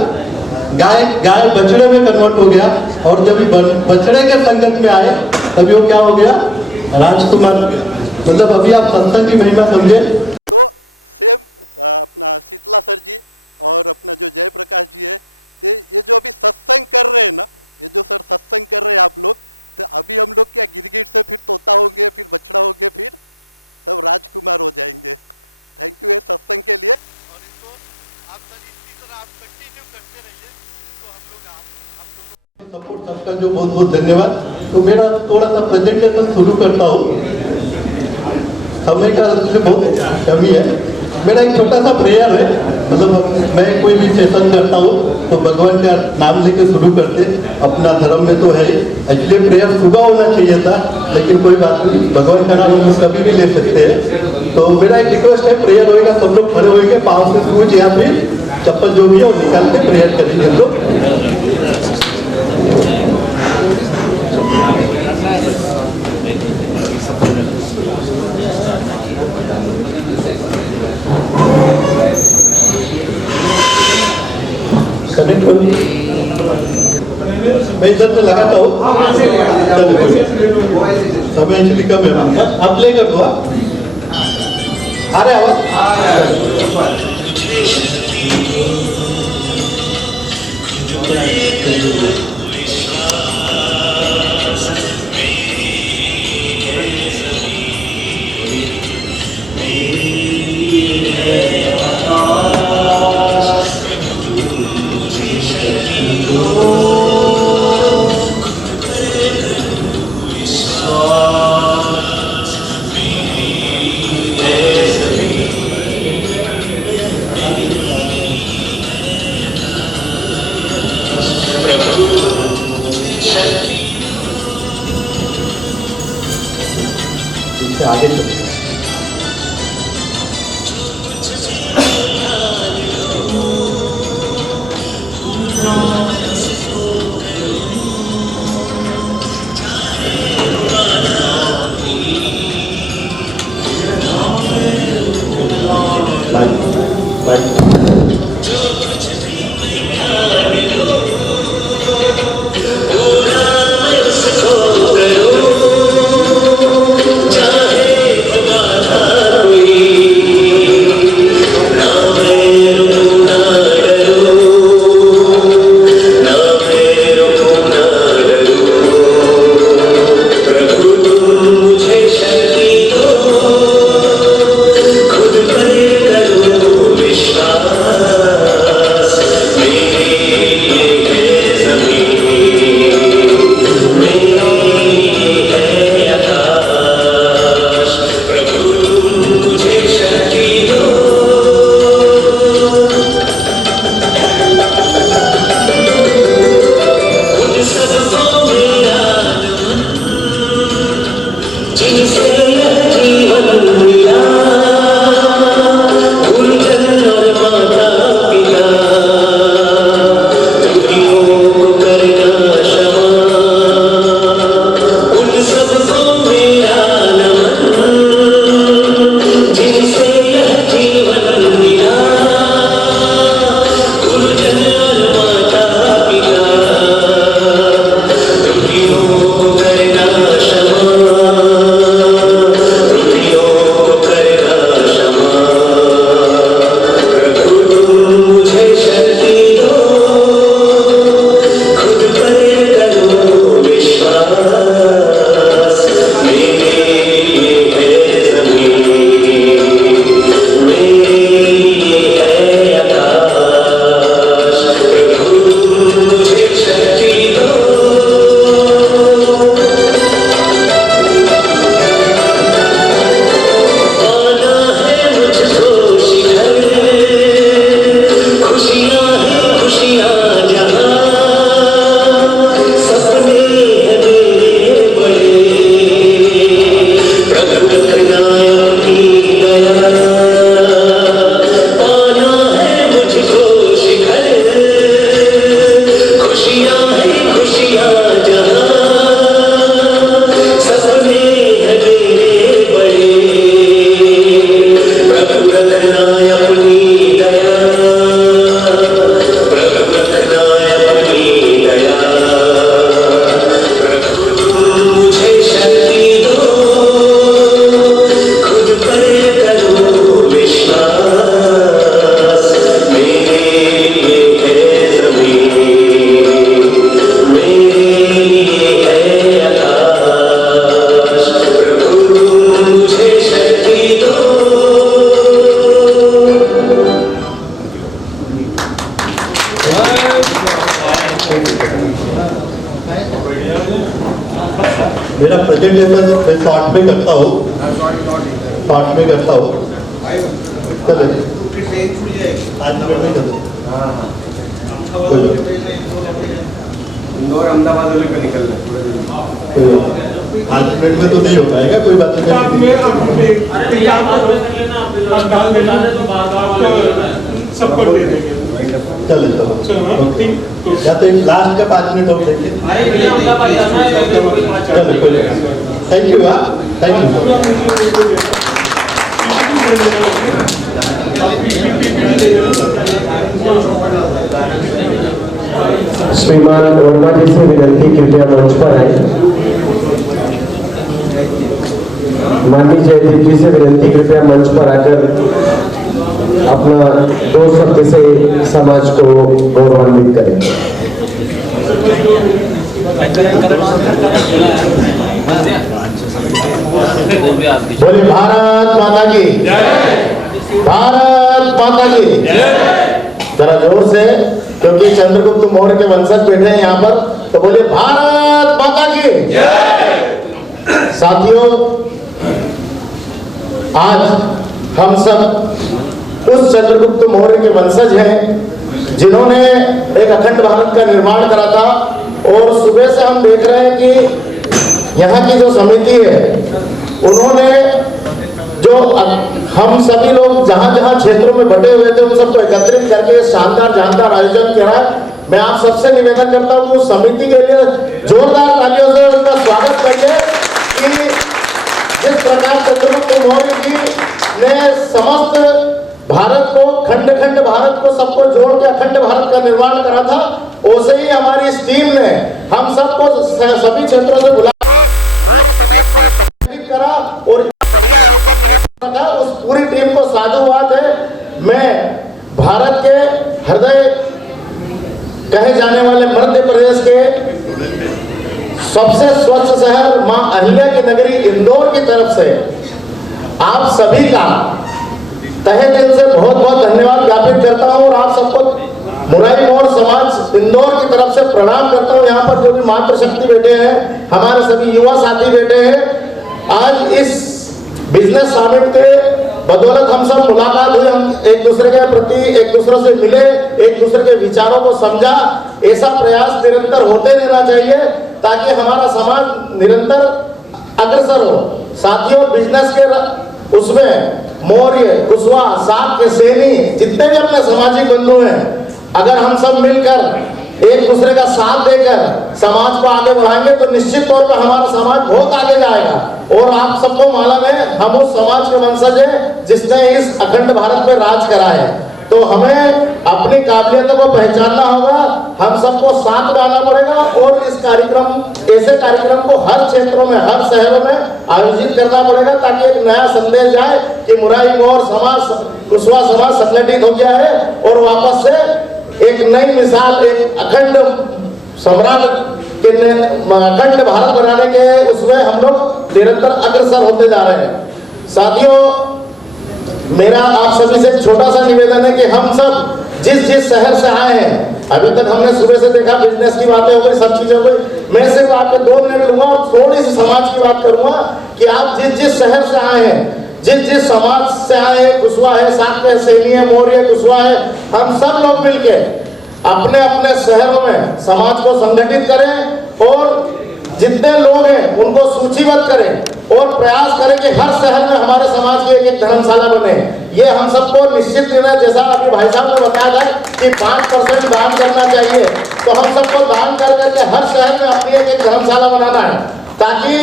गाय बछड़े में कन्वर्ट हो गया, और जब बछड़े के संगत में आए तभी वो क्या हो गया, राजकुमार हो गया। मतलब अभी आप सत्संग की महिमा समझे। तो सेम अपना शीतला सर जी और अपना जो जयप्रकाश जी है, तो ये जो अभी सत्संग कर रहे हैं ना, ये जो सर सत्संग कर रहे हैं आप लोग, तो अभी हम लोग क्या गिरगिट से फिर तोता होंगे, फिर बछड़ा होंगे, फिर सब राजकुमार हो जाएंगे। थैंक यू ये सत्संग के लिए, और इसको आप सर इसी तरह आप कंटिन्यू करते रहिए। इसको हम लोग आप लोगों सपोर्ट सबका जो बहुत बहुत धन्यवाद। तो मेरा थोड़ा सा प्रेजेंटेशन शुरू करता हूँ, समय का बहुत कमी है। मेरा एक छोटा सा प्रेयर है, मतलब मैं कोई भी सेशन करता हूँ तो भगवान का नाम लेके शुरू करते, अपना धर्म में तो है ही। एक्चुअली प्रेयर सुबह होना चाहिए था, लेकिन कोई बात नहीं, भगवान का नाम हम लोग कभी भी ले सकते हैं। तो मेरा एक रिक्वेस्ट है, प्रेयर होएगा, सब लोग खड़े होएंगे, पाँव से शूज या फिर चप्पल जो भी है वो निकाल के प्रेयर करेंगे हम लोग। मैं इधर से लगाता हूँ, समय एक्चुअली कम है, आप प्ले कर दो। आ रहे आवाज? मेरा प्रेजेंटेशन मैं शॉर्ट में करता हूँ, शॉर्ट में करता हूँ। चलो 5 मिनट में चलो। आज मिनट में तो नहीं हो पाएगा, कोई बात नहीं। चलो चलो या तो लास्ट का 5 मिनट हो जाएंगे। चलो कोई थैंक यू। हाँ थैंक यू। श्रीमान वर्मा जी से विनती, कृपया मंच पर आए। माननीय जयदीप जी से विनती, कृपया मंच पर आकर अपना 2 शब्द से समाज को गौरवान्वित करें। बोले भारत माता की जय, भारत माता की जय। जरा जोर से, क्योंकि चंद्रगुप्त मौर्य के वंशज बैठे हैं यहाँ पर, तो बोले भारत माता की जय। साथियों, आज हम सब उस चंद्रगुप्त मौर्य के वंशज हैं जिन्होंने एक अखंड भारत का निर्माण करा था। और सुबह से हम देख रहे हैं कि यहाँ की जो समिति है, उन्होंने जो हम सभी लोग जहाँ जहाँ क्षेत्रों में बटे हुए थे, उन सबको एकत्रित करके शानदार जानदार आयोजन करा। मैं आप सबसे निवेदन करता हूँ कि उस समिति के लिए जोरदार तालियों से उनका स्वागत करिए कि जिस प्रकार चंद्रगुप्त मौर्य जी ने समस्त भारत को, खंड खंड भारत को सबको जोड़ के अखंड भारत का निर्माण करा था, वैसे ही हमारी इस टीम ने हम सबको सभी क्षेत्रों से बुला के मौर्य समाज को संगठित करा और बढ़िया आयोजन यहाँ पर था। उस पूरी टीम को साधुवाद है। मैं भारत के हृदय कहे जाने वाले मध्य प्रदेश के सबसे स्वच्छ शहर मां अहिल्या की नगरी इंदौर की तरफ से आप सभी का तहे दिल से बहुत बहुत धन्यवाद ज्ञापित करता हूं और आप सबको मुरारी मोर समाज इंदौर की तरफ से प्रणाम करता हूं। यहाँ पर जो भी मातृशक्ति बैठे हैं, हमारे सभी युवा साथी बैठे हैं, आज इस बिजनेस समिट के बदौलत हम सब मुलाकात हुई, हम एक दूसरे के प्रति एक दूसरे से मिले, एक दूसरे के विचारों को समझा। ऐसा प्रयास निरंतर होते रहना चाहिए ताकि हमारा समाज निरंतर अग्रसर हो। साथियों, बिजनेस के उसमें मौर्य, कुशवाहा, शाक्य, सैनी, जितने भी अपने सामाजिक बंधु हैं, अगर हम सब मिलकर एक दूसरे का साथ देकर समाज को आगे बढ़ाएंगे तो निश्चित तौर पर हमारा समाज बहुत आगे जाएगा। और आप सबको मालूम है, हम उस समाज के वंशज हैं जिसने इस अखंड भारत में राज करा है। तो हमें अपनी काबिलियतों को पहचानना होगा, हम सबको साथ में आना पड़ेगा और इस कार्यक्रम, ऐसे कार्यक्रम को हर क्षेत्रों में, हर शहरों में आयोजित करना पड़ेगा ताकि एक नया संदेश जाए कि मुरारी मोर समाज, कुशवाहा समाज संगठित हो गया है और वापस से एक नई मिसाल, एक अखंड सम्राट के अखंड भारत बनाने के उसमें हम लोग निरंतर अग्रसर होते जा रहे हैं। साथियों, मेरा आप सभी से एक छोटा सा निवेदन है कि हम सब जिस शहर से आए हैं, अभी तक हमने सुबह से देखा बिजनेस की बातें हो गई, सब चीजें हो गई, मैं सिर्फ आपके 2 मिनट लूंगा और थोड़ी सी समाज की बात करूंगा कि आप जिस शहर से आए हैं, जिस समाज से आए हैं, कुशवाहा है, शाक्य है, सैनी है, मौर्य, कुशवाहा है, हम सब लोग मिलके अपने अपने शहरों में समाज को संगठित करें और जितने लोग हैं उनको सूचीबद्ध करें और प्रयास करें कि हर शहर में हमारे समाज की एक धर्मशाला बने। ये हम सबको निश्चित निर्णय, जैसा अभी भाई साहब ने बताया था कि 5% दान करना चाहिए, तो हम सबको दान कर करके हर शहर में अपनी एक धर्मशाला बनाना है ताकि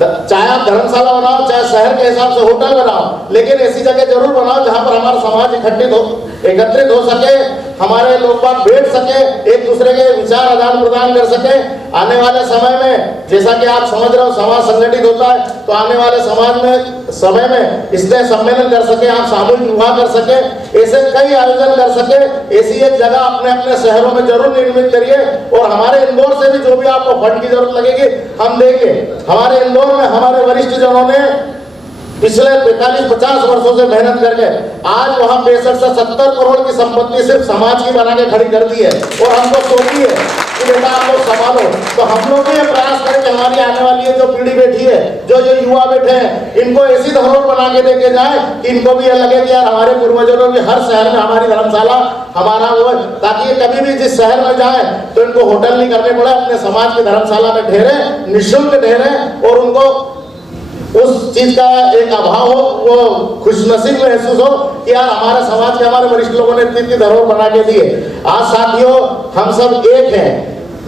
चाहे आप धर्मशाला बनाओ, चाहे शहर के हिसाब से होटल बनाओ, लेकिन ऐसी जगह जरूर बनाओ जहां पर हमारा समाज एकत्रित हो सके, हमारे लोग बाग बैठ सके, एक दूसरे के विचार आदान प्रदान कर सके। आने वाले समय में जैसा कि आप समझ रहे हो समाज संगठित होता है, तो आने वाले समय में स्नेह सम्मेलन कर सके, आप सामूहिक विवाह कर सके, ऐसे कई आयोजन कर सके। ऐसी एक जगह अपने अपने शहरों में जरूर निर्मित करिए। और हमारे इंदौर से भी जो भी आपको फंड की जरूरत लगेगी हम देंगे। हमारे इंदौर में हमारे वरिष्ठ जनों ने पिछले 45-50 वर्षों से मेहनत करके आज वहां 65 से 70 करोड़ की संपत्ति सिर्फ समाज की बना के खड़ी कर दी है और हमको सौंपी है कि बेटा आप लोग संभालो। तो हम लोग भी ये प्रयास करें कि हमारी आने वाली जो पीढ़ी बैठी है, जो युवा बैठे हैं, इनको ऐसी धरोहर बना के देके जाए कि इनको भी ये लगे कि यार हमारे पूर्वजों ने भी हर शहर में हमारी धर्मशाला हमारा वो, ताकि कभी भी जिस शहर में जाए तो इनको होटल नहीं करने पड़े, अपने समाज की धर्मशाला में ठहरे, निःशुल्क ठहरे और उनको उस चीज का एक अभाव हो, वो खुशनसीब महसूस हो कि यार हमारे समाज के हमारे वरिष्ठ लोगों ने इतनी धरोहर बना के दी है। आज साथियों हम सब एक हैं,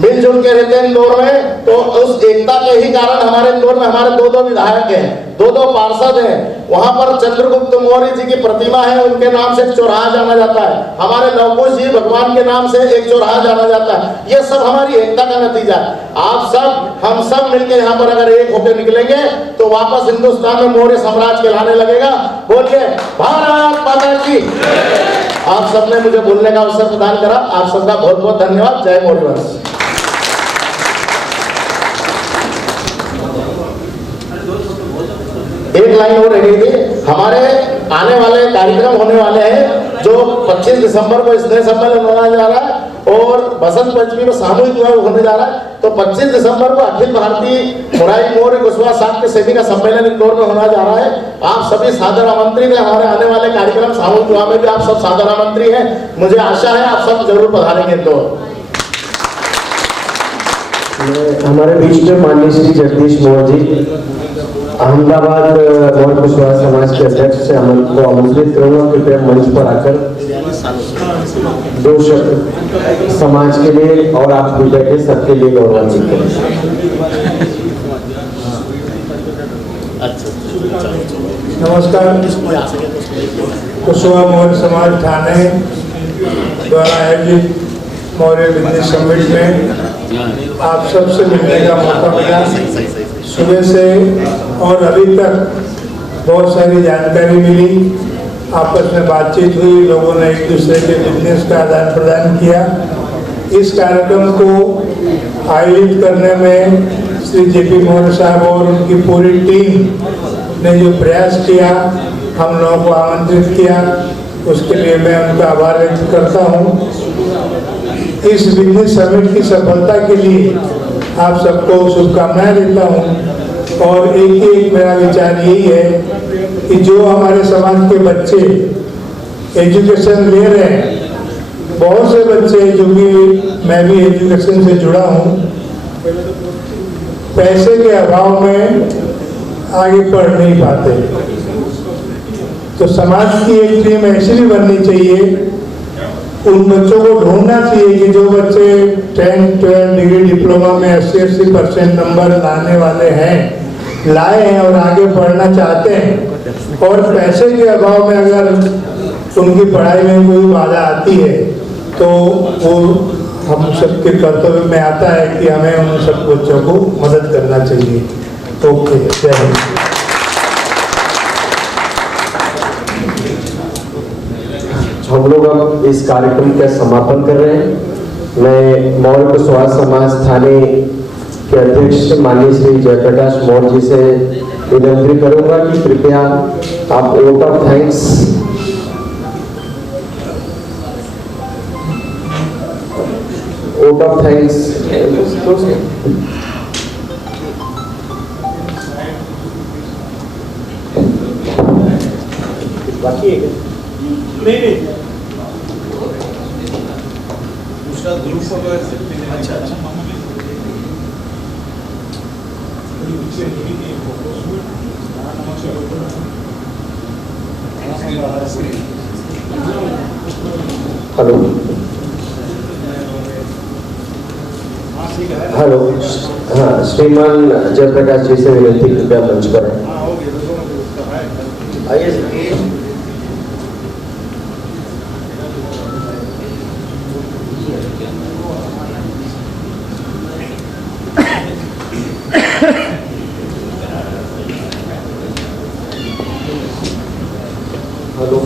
मिलजुल के रहते हैं इंदौर में, तो उस एकता के ही कारण हमारे इंदौर में हमारे 2 विधायक हैं, 2 पार्षद हैं। वहां पर चंद्रगुप्त मौर्य जी की प्रतिमा है, उनके नाम से एक चौराहा जाना जाता है। हमारे लवकुश जी भगवान के नाम से एक चौराहा जाना जाता है। ये सब हमारी एकता का नतीजा है। आप सब हम सब मिलकर यहाँ पर अगर एक होकर निकलेंगे तो वापस हिंदुस्तान में मौर्य साम्राज्य कहलाने लगेगा। बोलिए भारत माता की। आप सबने मुझे बोलने का अवसर प्रदान करा, आप सबका बहुत बहुत धन्यवाद। जय मौर्य वंश। एक लाइन और रह गई थी, हमारे आने वाले कार्यक्रम होने वाले हैं जो 25 दिसंबर को स्नेह सम्मेलन होने जा रहा है और बसंत पंचमी में सामूहिक विवाह होने जा रहा है। तो 25 दिसंबर को अखिल भारतीय मुरारी मौर्य कुशवाहा साहित्य समिति का सम्मेलन इंदौर में होना जा रहा है। आप सभी सादर आमंत्रित हैं। हमारे आने वाले कार्यक्रम सामूहिक विवाह में भी आप सब सादर आमंत्रित हैं। मुझे आशा है आप सब जरूर पधारेंगे इंदौर। हमारे बीच में माननीय श्री जगदीश मौर्य जी, अहमदाबाद मौर्य कुशवाहा समाज के अध्यक्ष से को आमंत्रित करूंगा कृपया मंच पर आकर 2 शब्द समाज के लिए और आप भी बैठे सबके लिए गौरवान्वित करें। नमस्कार। कुशवाहा मौर्य समाज थाने द्वारा आयोजित मौर्य बिजनेस समिट में आप सबसे मिलने का मौका मिला सुबह से और अभी तक बहुत सारी जानकारी मिली, आपस में बातचीत हुई, लोगों ने एक दूसरे के बिजनेस का आदान प्रदान किया। इस कार्यक्रम को आयोजित करने में श्री जेपी मौर्य साहब और उनकी पूरी टीम ने जो प्रयास किया, हम लोगों को आमंत्रित किया, उसके लिए मैं उनका आभार व्यक्त करता हूँ। इस बिजनेस समिट की सफलता के लिए आप सबको शुभकामनाएं देता हूँ। और एक मेरा विचार यही है कि जो हमारे समाज के बच्चे एजुकेशन ले रहे हैं, बहुत से बच्चे जो कि मैं भी एजुकेशन से जुड़ा हूँ, पैसे के अभाव में आगे पढ़ नहीं पाते। तो समाज की एक टीम ऐसी भी बननी चाहिए, उन बच्चों को ढूंढना चाहिए कि जो बच्चे 10, 12 डिग्री डिप्लोमा में 80% नंबर लाने वाले हैं, लाए हैं और आगे पढ़ना चाहते हैं और पैसे के अभाव में अगर उनकी पढ़ाई में कोई बाधा आती है तो वो हम सबके कर्तव्य में आता है कि हमें उन सब बच्चों को मदद करना चाहिए। ओके, जय हिंद। हम लोग अब इस कार्यक्रम का समापन कर रहे हैं। मैं मौर्य कुशवाहा समाज थाने के अध्यक्ष माननीय श्री जयप्रकाश मौर्य जी से विनती करूंगा कि कृपया आप वोट ऑफ थैंक्स बाकी है नहीं दूसरा ग्रुप फोटो है। अच्छा हेलो। हेलो, हाँ, श्रीमान जयप्रकाश जी से विनती, कृपया मंच पर है। आइए। हेलो,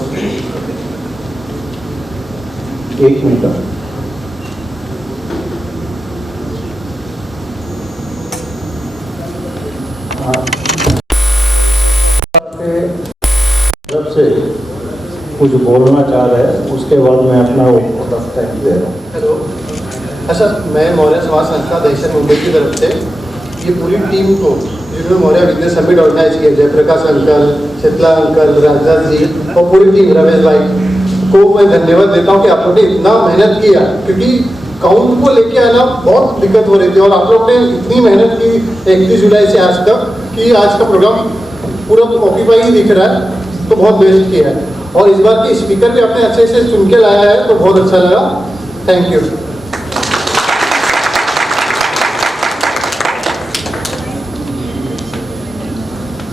एक मिनट। जब से कुछ बोलना चाह रहे हैं उसके बाद मैं अपना वो टाइम दे रहा हूँ। हेलो, अच्छा, मैं मौर्य समाज संस्था दक्षिण मुंबई की तरफ से ये पूरी टीम को, जिन्होंने मौर्य बिजनेस समिट ऑर्गेनाइज किया, जयप्रकाश अंकल, शीतला अंकल, राजदास जी और पूरी टीम, रमेश भाई को मैं धन्यवाद देता हूँ कि आप लोगों ने इतना मेहनत किया, क्योंकि काउंट को लेके आना बहुत दिक्कत हो रही थी और आप लोग ने इतनी मेहनत की 31 जुलाई से आज तक कि आज का प्रोग्राम पूरा ऑक्यूपाई ही दिख रहा है, तो बहुत बेस्ट किया है। और इस बार के स्पीकर भी आपने अच्छे से चुन के लाया है, तो बहुत अच्छा लगा। Thank you.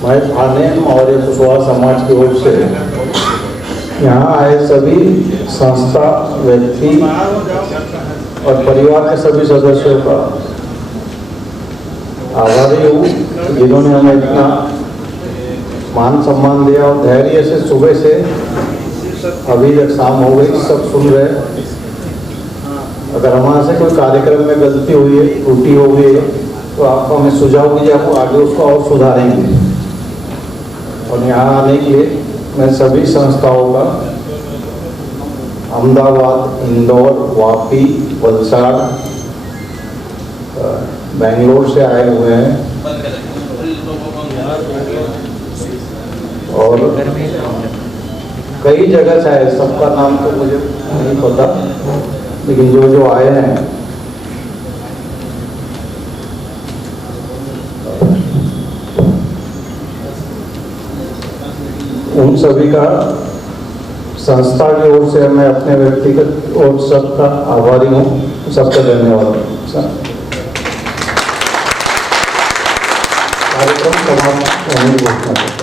मैं थाने मौर्य कुशवाहा समाज की ओर से यहाँ आए सभी संस्था, व्यक्ति और परिवार के सभी सदस्यों का आभारी हूँ, जिन्होंने हमें इतना मान सम्मान दिया और धैर्य से सुबह से अभी तक शाम हो गई सब सुन रहे। अगर हमारे से कोई कार्यक्रम में गलती हुई है, त्रुटि हो गई है, तो आप हमें सुझाव दीजिए, आप आगे उसको और सुधारेंगे। और यहाँ आने के लिए मैं सभी संस्थाओं का, अहमदाबाद, इंदौर, वापी, वलसाड़, बेंगलोर से आए हुए हैं और कई जगह से आए, सबका नाम तो मुझे नहीं पता, लेकिन जो जो आए हैं उन सभी का संस्था की ओर से मैं अपने व्यक्तिगत और सबका आभारी हूँ, सबका धन्यवाद। कार्यक्रम समाप्त होने की घोषणा।